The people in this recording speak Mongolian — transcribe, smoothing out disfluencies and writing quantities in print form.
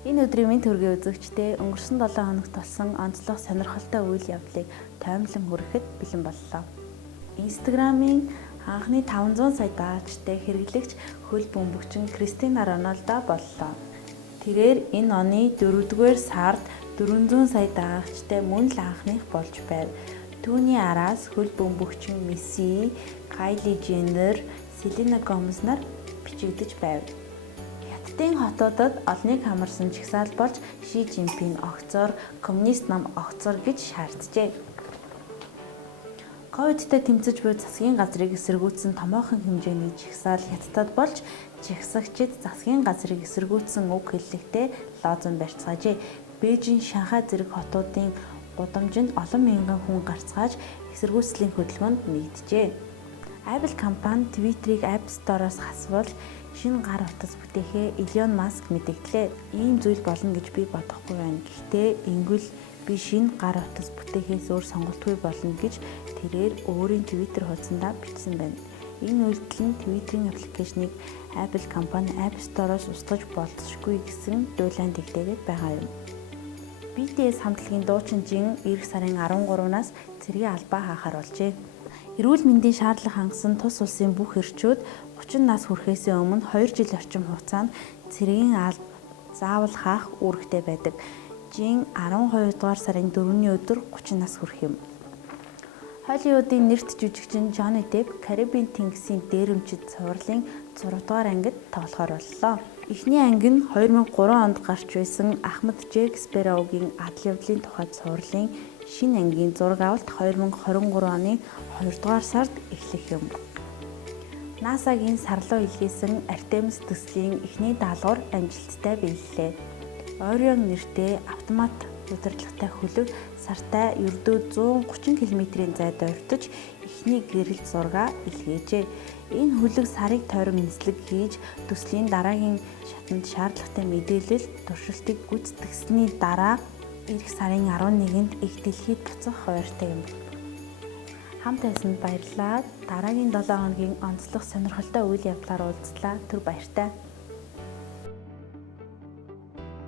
Энэ өдрийн мэнд төргийн үзэгчдээ өнгөрсөн 7 хоногт болсон онцлог сонирхолтой үйл явдлыг тоймлон хүрэхэд бэлэн боллоо. Инстаграмын анхны 500 сая дагагчтай хэрэглэгч хөл бөмбөгчин Кристиано Роналдо боллоо. Тэрээр энэ оны 4-р сард 400 сая дагагчтай мөн л анхных болж байв. Түүний араас хөл бөмбөгчин Месси, Кайли Женнер, Селена Гомес нар бичигдэж байв. Хятадын хотуудад олныг хамарсан жагсаал болж Ши Жинпин огцоор коммунист нам огцоор гэж шаарджээ. Ковидтай тэмцэж буй засгийн газрыг эсэргүүцсэн томоохон хэмжээний жагсаал хятадд болж жагсагчид засгийн газрыг эсэргүүцсэн үг хэллэгтээ лозун барьцгаажээ. Бээжин, Шанхай зэрэг хотуудын гудамжинд олон мянган хүн гарцгааж эсэргүүцлийн хөдөлгөөнд нэгджээ. Apple компани Twitter-ийг App Store-оос хасвуулж шинэ гар утас бүтээхээ Elon Musk мэдэгдлээ. Ийм зүйл болно гэж би бодохгүй байна. Гэхдээ ингэвэл би шинэ гар утас бүтээхээс өөр сонголтгүй болно гэж тэрээр өөрийн Twitter хуудсандаа бичсэн байна. Энэ үйлдэл нь Twitter-ийн аппликейшнийг Apple компани App Store-оос устгаж болзошгүй гэсэн дуулаанд илгээгээд байгаа юм. BTS хамтлагийн дуучин Жин эх сарын 13-наас цэргийн албаа хаахаар болжээ. Эрүүл мэндийн шаардлага хангасан тус улсын бүх эрчүүд 30 нас хүрэхээс өмнө 2 жил орчим хугацаанд цэргийн алба заавал хаах үүрэгтэй байдаг. Жин 12 дугаар сарын 4-ний өдөр 30 нас хүрэх юм. Холливуудын нэрт жүжигчин Johnny Depp Карибын тэнгисийн дээрэмчид цувралын 6 дугаар ангид тоглохоор боллоо. Эхний анги нь 2003 онд гарч байсан Ахмад Джек Спэроугийн адал явдлын тухай цувралын шинэ ангийн зураг авалт 2023 оны 2 дугаар сард эхлэх юм. НАСА-гийн сарлуу илгээсэн Артемис төслийн эхний даалгавар амжилттай биеллээ. Орион нэртэй автомат удирдлагатай хөлөг сартай ердөө 130 км-ийн зайд ойртож эхний гэрэлт зураг илгээжээ. Энэ хөлөг сарыг тойрон нислэг хийж төслийн дараагийн шатанд шаардлагатай мэдээлэл туршилтыг гүйцэтгсэний дараа эх сарын 11-нд их дэлхийд буцах хуваартай юм. Хамт байсанд баярлалаа. Дараагийн 7 хоногийн онцлог сонирхолтой үйл явдлаар уулзлаа. Түр баяртай.